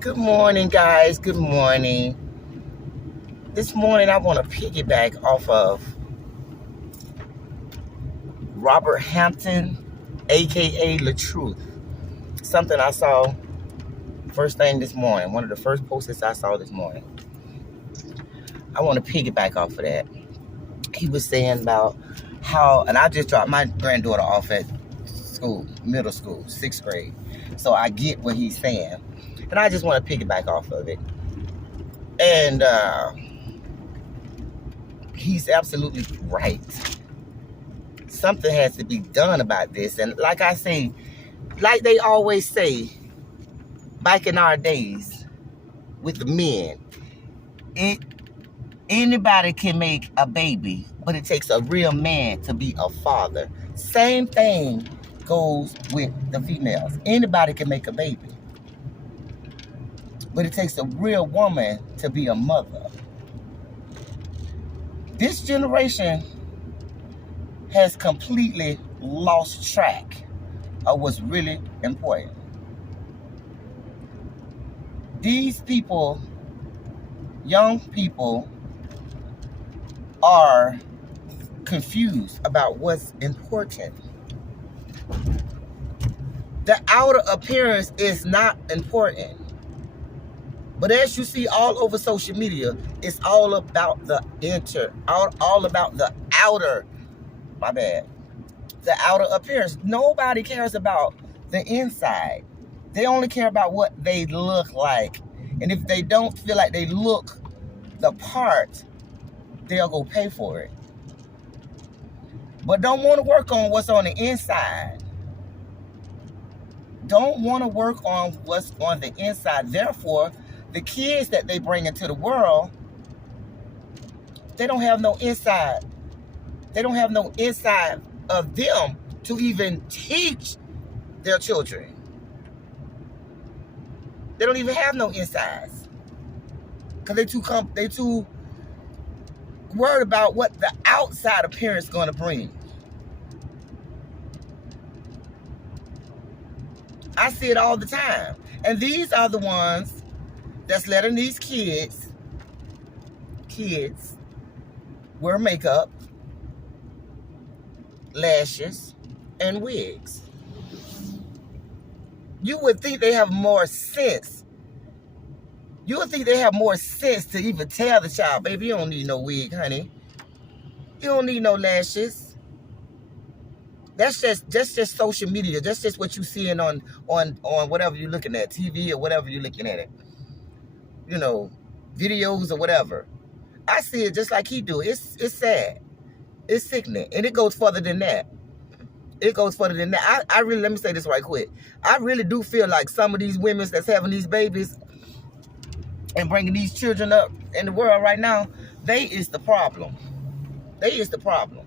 Good morning, guys. Good morning. This morning, I want to piggyback off of Robert Hampton, aka La Truth. Something I saw first thing this morning. One of the first posts I saw this morning. I want to piggyback off of that. He was saying about how, and I just dropped my granddaughter off at school, middle school, 6th grade. So I get what he's saying. And I just want to piggyback off of it. And he's absolutely right. Something has to be done about this. And like I say, like they always say, back in our days with the men, anybody can make a baby, but it takes a real man to be a father. Same thing goes with the females. Anybody can make a baby, but it takes a real woman to be a mother. This generation has completely lost track of what's really important. These people, young people, are confused about what's important. The outer appearance is not important. But as you see all over social media, it's all about the all about the outer, the outer appearance. Nobody cares about the inside. They only care about what they look like. And if they don't feel like they look the part, they'll go pay for it. But don't want to work on what's on the inside. Don't want to work on what's on the inside. Therefore, the kids that they bring into the world, they don't have no inside. They don't have no inside of them to even teach their children. They don't even have no insides. Because they too worried about what the outside appearance is going to bring. I see it all the time. And these are the ones that's letting these kids wear makeup, lashes, and wigs. You would think they have more sense. You would think they have more sense to even tell the child, baby, you don't need no wig, honey. You don't need no lashes. That's just social media. That's just what you're seeing on whatever you're looking at, TV or whatever you're looking at it. You know, videos or whatever. I see it just like he do. It's sad. It's sickening. And it goes further than that. It goes further than that. I really, let me say this right quick. I really do feel like some of these women that's having these babies and bringing these children up in the world right now, they is the problem. They is the problem.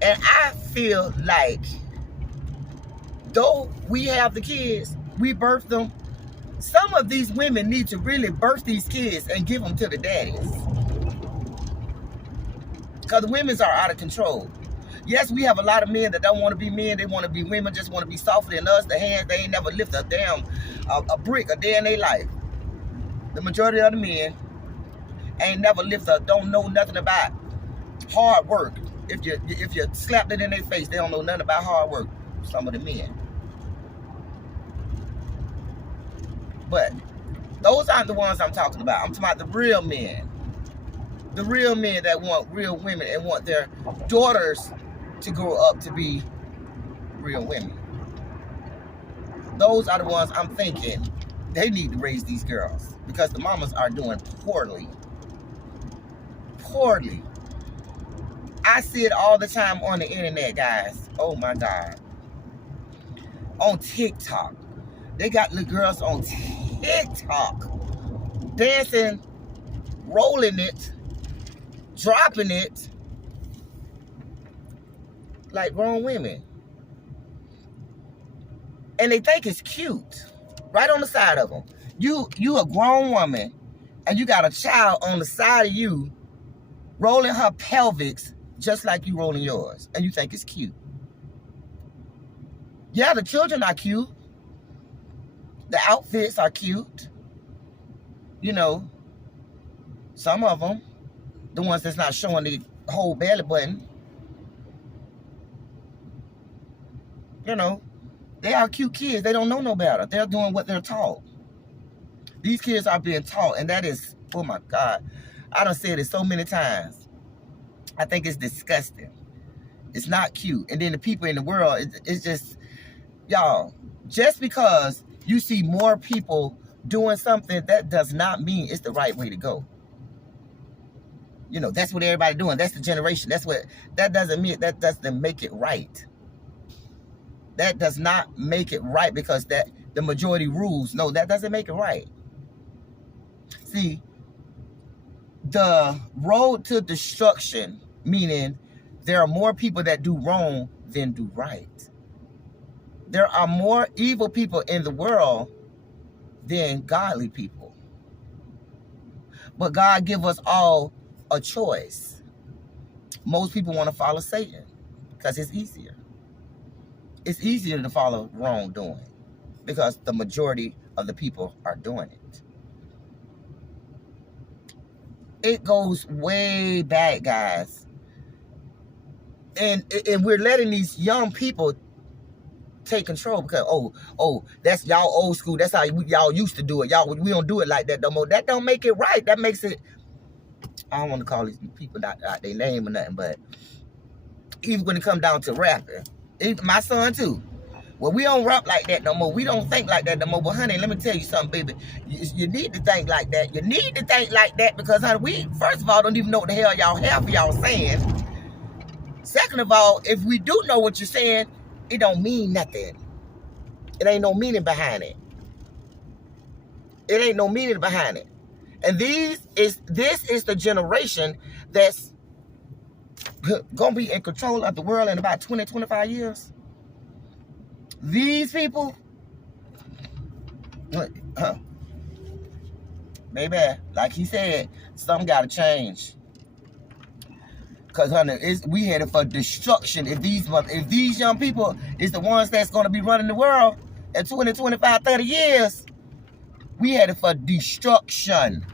And I feel like, though we have the kids, we birth them, some of these women need to really birth these kids and give them to the daddies. Because the women's are out of control. Yes, we have a lot of men that don't want to be men. They want to be women, just want to be softer than us. The hands, they ain't never lift a damn a brick a day in their life. The majority of the men ain't never don't know nothing about hard work. If you slapped it in their face, they don't know nothing about hard work. Some of the men. But those aren't the ones I'm talking about. I'm talking about the real men. The real men that want real women and want their daughters to grow up to be real women. Those are the ones I'm thinking they need to raise these girls because the mamas are doing poorly. Poorly. I see it all the time on the internet, guys. Oh my God. On TikTok. They got little girls on TikTok dancing, rolling it, dropping it like grown women. And they think it's cute. Right on the side of them. You a grown woman and you got a child on the side of you rolling her pelvics just like you rolling yours. And you think it's cute. Yeah, the children are cute. The outfits are cute. You know, some of them, the ones that's not showing the whole belly button, you know, they are cute kids. They don't know no better. They're doing what they're taught. These kids are being taught, and that is, oh my God, I done said it so many times. I think it's disgusting. It's not cute. And then the people in the world, it's just, y'all, just because you see more people doing something, that does not mean it's the right way to go. You know, that's what everybody doing. That's the generation. That doesn't mean, that doesn't make it right. That does not make it right because that the majority rules. No, that doesn't make it right. See, the road to destruction, meaning there are more people that do wrong than do right. There are more evil people in the world than godly people. But God give us all a choice. Most people want to follow Satan because it's easier. It's easier to follow wrongdoing because the majority of the people are doing it. It goes way back, guys. And we're letting these young people take control because, oh, that's y'all old school. That's how y'all used to do it. Y'all, we don't do it like that no more. That don't make it right. That makes it, I don't want to call these people not their name or nothing, but even when it comes down to rapping, even my son too. Well, we don't rap like that no more. We don't think like that no more. But honey, let me tell you something, baby. You need to think like that. You need to think like that because, honey, we, first of all, don't even know what the hell y'all have for y'all saying. Second of all, if we do know what you're saying, it don't mean nothing. It ain't no meaning behind it. It ain't no meaning behind it. And this is the generation that's gonna be in control of the world in about 20, 25 years. These people, baby, like he said, something gotta change. Cause honey, we headed for destruction if these young people is the ones that's gonna be running the world in 20, 25, 30 years. We headed for destruction.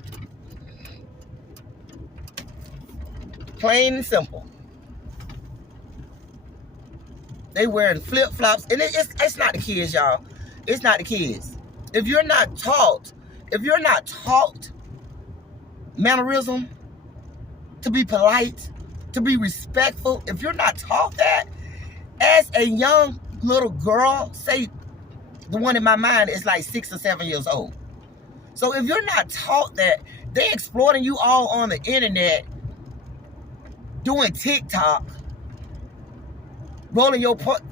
Plain and simple. They wearing flip-flops. And it's not the kids, y'all. It's not the kids. If you're not taught mannerism, to be polite, to be respectful, if you're not taught that, as a young little girl, say the one in my mind is like 6 or 7 years old. So if you're not taught that, they exploiting you all on the internet, doing TikTok, rolling your point.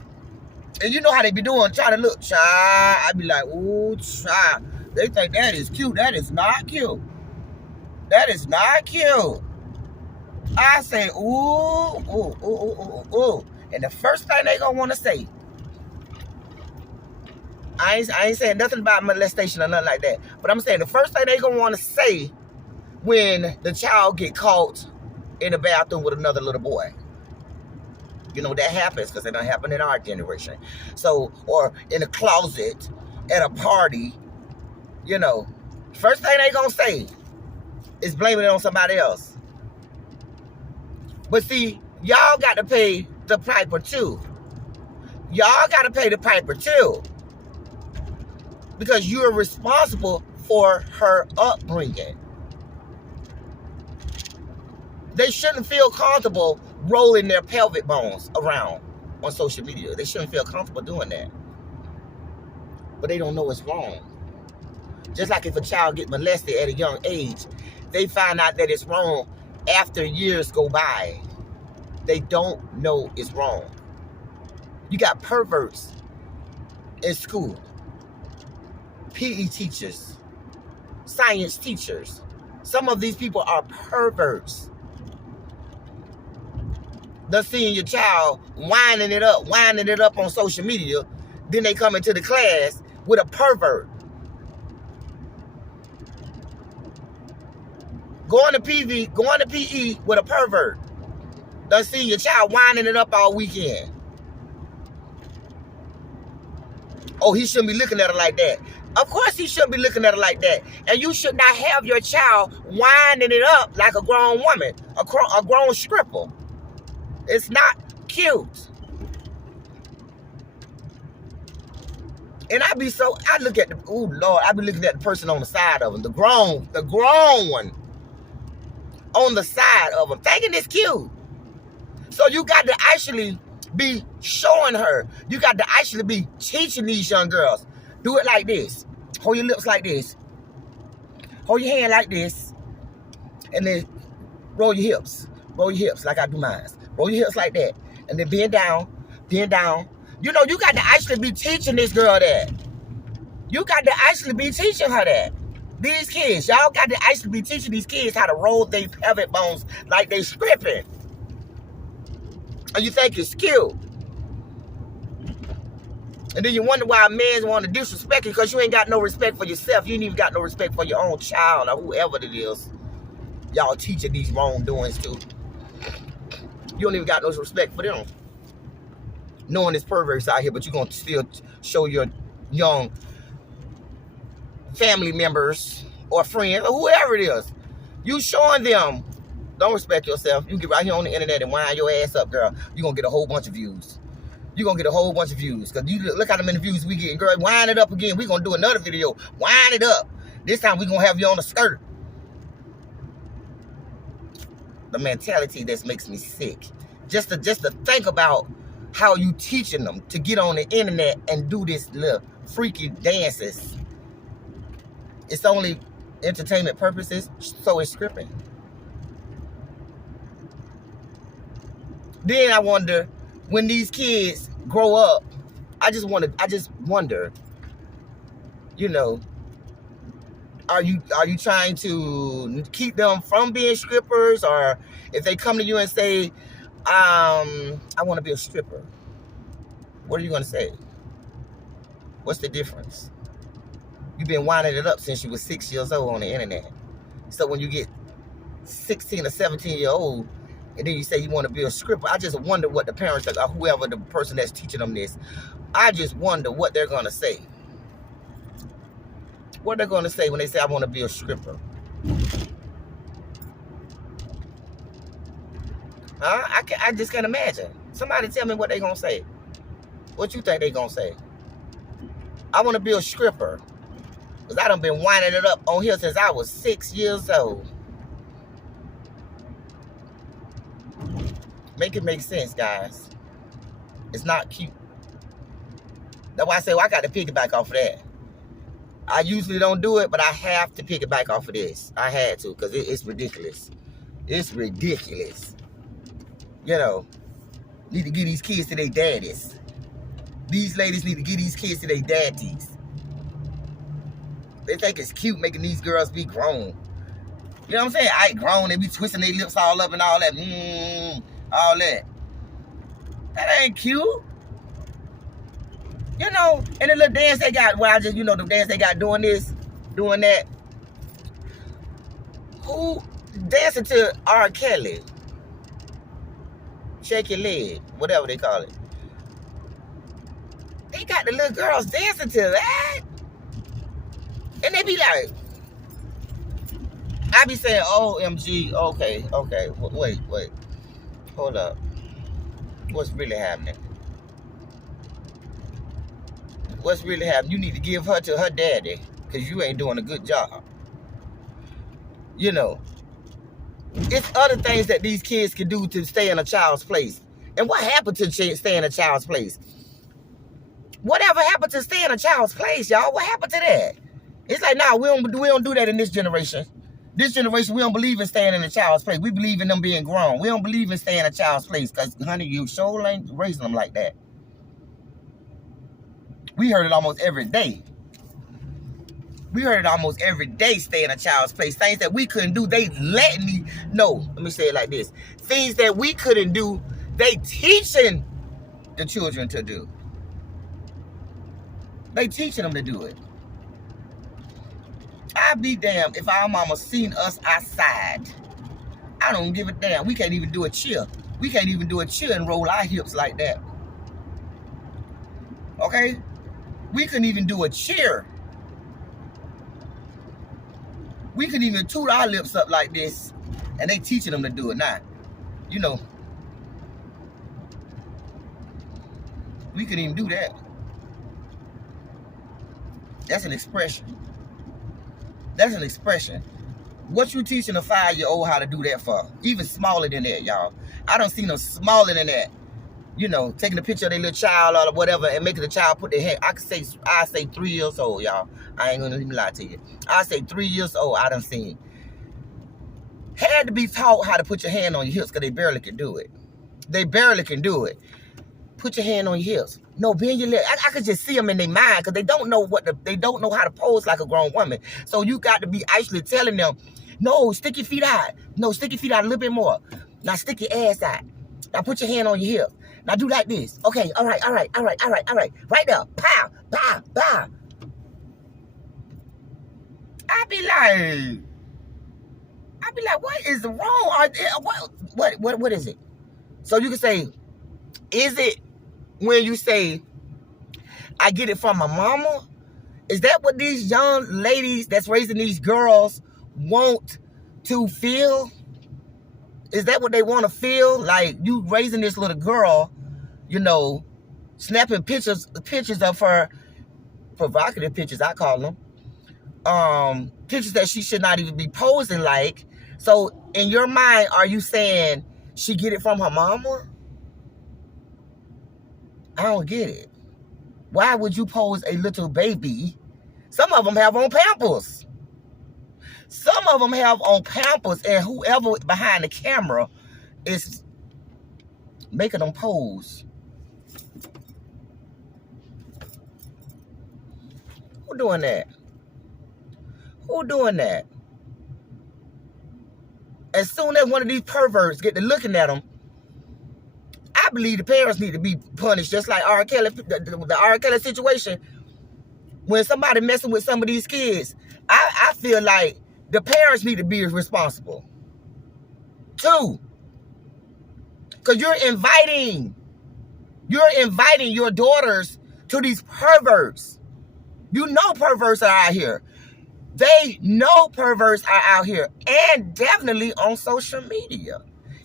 And you know how they be doing, trying to look shy. I be like, ooh, shy. They think that is cute. That is not cute. That is not cute. I say, ooh, ooh, ooh, ooh, ooh, ooh. And the first thing they gonna want to say, I ain't saying nothing about molestation or nothing like that. But I'm saying the first thing they gonna want to say when the child get caught in the bathroom with another little boy. You know, that happens because it don't happen in our generation. So, or in a closet, at a party, you know, first thing they gonna say is blaming it on somebody else. But see, y'all got to pay the piper too. Y'all got to pay the piper too. Because you're responsible for her upbringing. They shouldn't feel comfortable rolling their pelvic bones around on social media. They shouldn't feel comfortable doing that. But they don't know it's wrong. Just like if a child gets molested at a young age, they find out that it's wrong after years go by. They don't know it's wrong. You got perverts in school, PE teachers, science teachers. Some of these people are perverts. They're seeing your child winding it up on social media. Then they come into the class with a pervert. Going to PE with a pervert. They're seeing your child winding it up all weekend. Oh, he shouldn't be looking at her like that. Of course he shouldn't be looking at her like that. And you should not have your child winding it up like a grown woman, a grown stripper. It's not cute. And I look at oh Lord, I be looking at the person on the side of them, the grown one on the side of them, thinking it's cute. So you got to actually be showing her. You got to actually be teaching these young girls. Do it like this. Hold your lips like this. Hold your hand like this. And then roll your hips. Roll your hips like I do mine. Roll your hips like that. And then bend down. Bend down. You know, you got to actually be teaching this girl that. You got to actually be teaching her that. These kids, y'all got to actually be teaching these kids how to roll their pelvic bones like they stripping. And you think it's cute. And then you wonder why men want to disrespect you because you ain't got no respect for yourself. You ain't even got no respect for your own child or whoever it is y'all teaching these wrongdoings to. You don't even got no respect for them. Knowing it's perverts out here, but you're going to still show your young family members or friends or whoever it is. You showing them, don't respect yourself. You get right here on the internet and wind your ass up, girl. You're going to get a whole bunch of views. You're going to get a whole bunch of views. Because you look how many views we getting. Girl, wind it up again. We're going to do another video. Wind it up. This time we're going to have you on the skirt. The mentality that makes me sick. Just to think about how you teaching them to get on the internet and do this little freaky dances. It's only entertainment purposes, so it's scripting. Then I wonder, when these kids grow up, I just wonder, you know, are you trying to keep them from being strippers? Or if they come to you and say, I want to be a stripper, what are you going to say? What's the difference? You've been winding it up since you were 6 years old on the internet. So when you get 16 or 17-year-old, and then you say you want to be a stripper, I just wonder what the parents, or whoever the person that's teaching them this, I just wonder what they're going to say. What they're going to say when they say, I want to be a stripper. Huh? I just can't imagine. Somebody tell me what they're going to say. What you think they're going to say? I want to be a stripper. Because I done been winding it up on here since I was 6 years old. Make it make sense, guys. It's not cute. That's why I say, well, I got to piggyback off of that. I usually don't do it, but I have to piggyback off of this. I had to, because it's ridiculous. It's ridiculous. You know, need to give these kids to their daddies. These ladies need to give these kids to their daddies. They think it's cute making these girls be grown. You know what I'm saying? I ain't grown. They be twisting their lips all up and all that. All that. That ain't cute. You know, and the little dance they got, well, the dance they got doing this, doing that. Who dancing to R. Kelly? Shake your leg, whatever they call it. They got the little girls dancing to that. And they be like, I be saying, OMG, okay, wait, hold up. What's really happening? What's really happening? You need to give her to her daddy, because you ain't doing a good job. You know, it's other things that these kids can do to stay in a child's place. And what happened to stay in a child's place? Whatever happened to stay in a child's place, y'all? What happened to that? It's like, nah, we don't do that in this generation. This generation, we don't believe in staying in a child's place. We believe in them being grown. We don't believe in staying in a child's place, because, honey, you sure ain't raising them like that. We heard it almost every day. We heard it almost every day, stay in a child's place. Things that we couldn't do, they letting me know. Let me say it like this. Things that we couldn't do, they teaching the children to do. They teaching them to do it. I'd be damned if our mama seen us outside. I don't give a damn. We can't even do a cheer. We can't even do a cheer and roll our hips like that. Okay? We couldn't even do a cheer We could even toot our lips up like this, and they teaching them to do it now. You know, we could even do that. That's an expression. That's an expression. What you teaching a 5-year-old how to do that for? Even smaller than that, y'all. I don't see no smaller than that. You know, taking a picture of their little child or whatever and making the child put their hand. I say 3 years old, y'all. I ain't gonna even lie to you. I say 3 years old. I done seen. Had to be taught how to put your hand on your hips because they barely can do it. They barely can do it. Put your hand on your hips. No, bend your leg. I could just see them in their mind because they don't know they don't know how to pose like a grown woman. So you got to be actually telling them, no, stick your feet out. No, stick your feet out a little bit more. Now stick your ass out. Now put your hand on your hip. Now do like this. Okay, all right. Right there. Pow, pow, pow. I be like, what is wrong? What is it? So you can say, is it when you say, I get it from my mama? Is that what these young ladies that's raising these girls want to feel? Is that what they want to feel? Like you raising this little girl, you know, snapping pictures of her, provocative pictures, I call them. Pictures that she should not even be posing like. So in your mind, are you saying she get it from her mama? I don't get it. Why would you pose a little baby? Some of them have on Pampers. Some of them have on Pampers, and whoever behind the camera is making them pose. Who doing that? Who doing that? As soon as one of these perverts get to looking at them, I believe the parents need to be punished, just like R. Kelly, the R. Kelly situation. When somebody messing with some of these kids, I feel like the parents need to be responsible. Too. Because you're inviting your daughters to these perverts. You know perverts are out here. They know perverts are out here, and definitely on social media.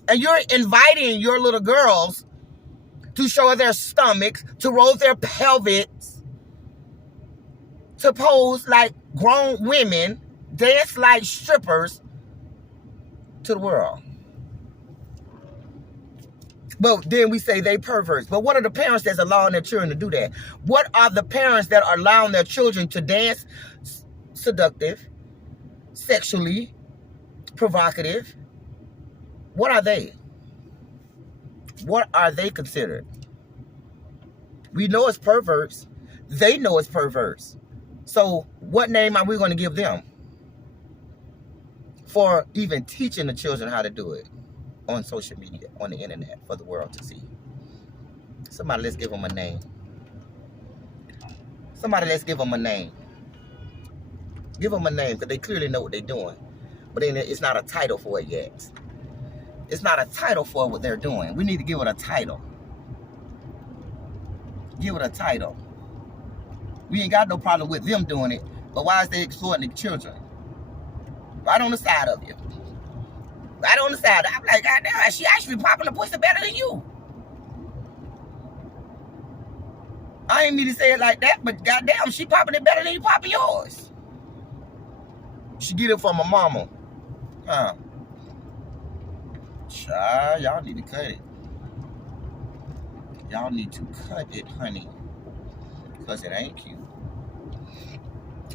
And you're inviting your little girls to show their stomachs, to roll their pelvics, to pose like grown women, dance like strippers to the world. But then we say they perverts. But what are the parents that's allowing their children to do that? What are the parents that are allowing their children to dance seductive, sexually provocative? What are they? What are they considered? We know it's perverts. They know it's perverts. So what name are we going to give them for even teaching the children how to do it on social media, on the internet, for the world to see? Somebody, let's give them a name. Somebody, let's give them a name. Give them a name, because they clearly know what they're doing. But then it's not a title for it yet. It's not a title for what they're doing. We need to give it a title. Give it a title. We ain't got no problem with them doing it, but why is they exploiting the children? Right on the side of you. Right on the side. I'm like, God damn, she actually popping the pussy better than you. I ain't mean to say it like that, but goddamn, she popping it better than you popping yours. She get it from her mama. Huh. Child, y'all need to cut it. Y'all need to cut it, honey. Because it ain't cute.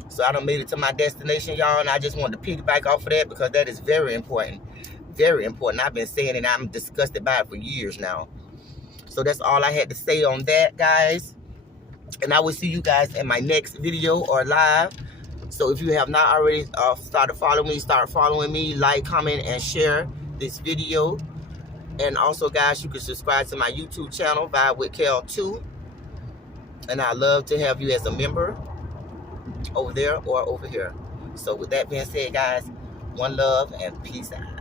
So I done made it to my destination, y'all, and I just wanted to piggyback off of that because that is very important. Very important. I've been saying it, I'm disgusted by it for years now. So that's all I had to say on that, guys. And I will see you guys in my next video or live. So if you have not already started following me, start following me, like, comment, and share this video. And also, guys, you can subscribe to my YouTube channel, Vibe with Kel 2. And I'd love to have you as a member over there or over here. So with that being said, guys, one love and peace out.